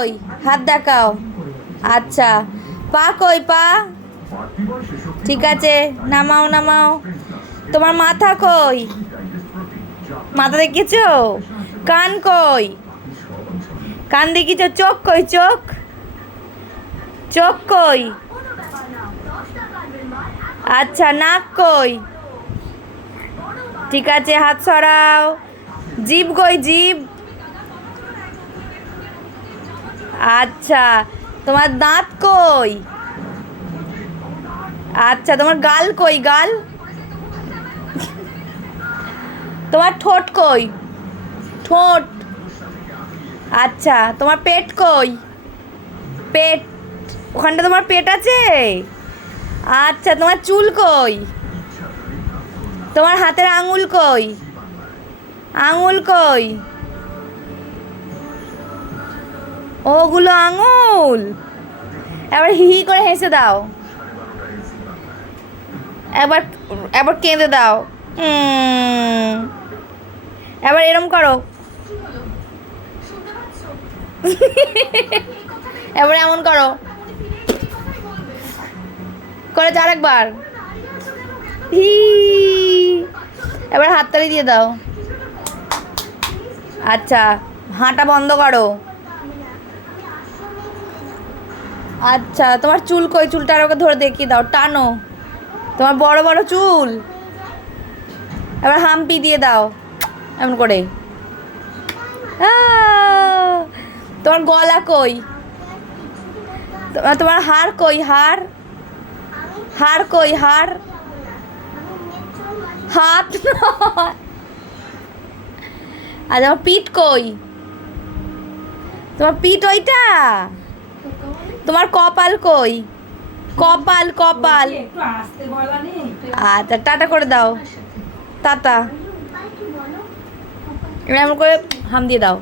কই? হাত দেখাও। আচ্ছা, পা কই? পা ঠিক আছে, নামাও নামাও। তোমার মাথা কই? মাথা দেখিয়েছো? কান কই? কান দেখিয়েছো? চোখ কই? চোখ চোখ কই? আচ্ছা, নাক কই? ঠিক আছে, হাত সরাও। জিভ কই? জিভ। আচ্ছা, তোমার দাঁত কই? আচ্ছা, তোমার গাল কই? গাল। তোমার ঠোঁট কই? ঠোঁট। আচ্ছা, তোমার পেট কই? পেট। ওখানটা তোমার পেট আছে? আচ্ছা, তোমার চুল কই? তোমার হাতের আঙুল কই? আঙুল কই? ওগুলো আঙুল। এবার হি হি করে হেসে দাও। এবার এবার কেঁদে দাও। এবার এরম করো। এবার এমন করো। করে যাও আরেকবার। হি। এবার হাততালি দিয়ে দাও। আচ্ছা, হাঁটা বন্ধ করো। আচ্ছা, তোমার চুল কই? চুলটা আর ওকে ধরে দেখিয়ে দাও, টানো। তোমার বড় বড় চুল। এবার হাম্পি দিয়ে দাও এমন করে। তোমার গলা কই? তোমার হাড় কই? হাড়। হাড় কই? হাড়। হাত নয়। আর তোমার পিঠ কই? তোমার পিঠ ওইটা। তোমার কপাল কই? কপাল কপাল। আচ্ছা, টাটা করে দাও। টাটা। এমন করে হাম দিয়ে দাও।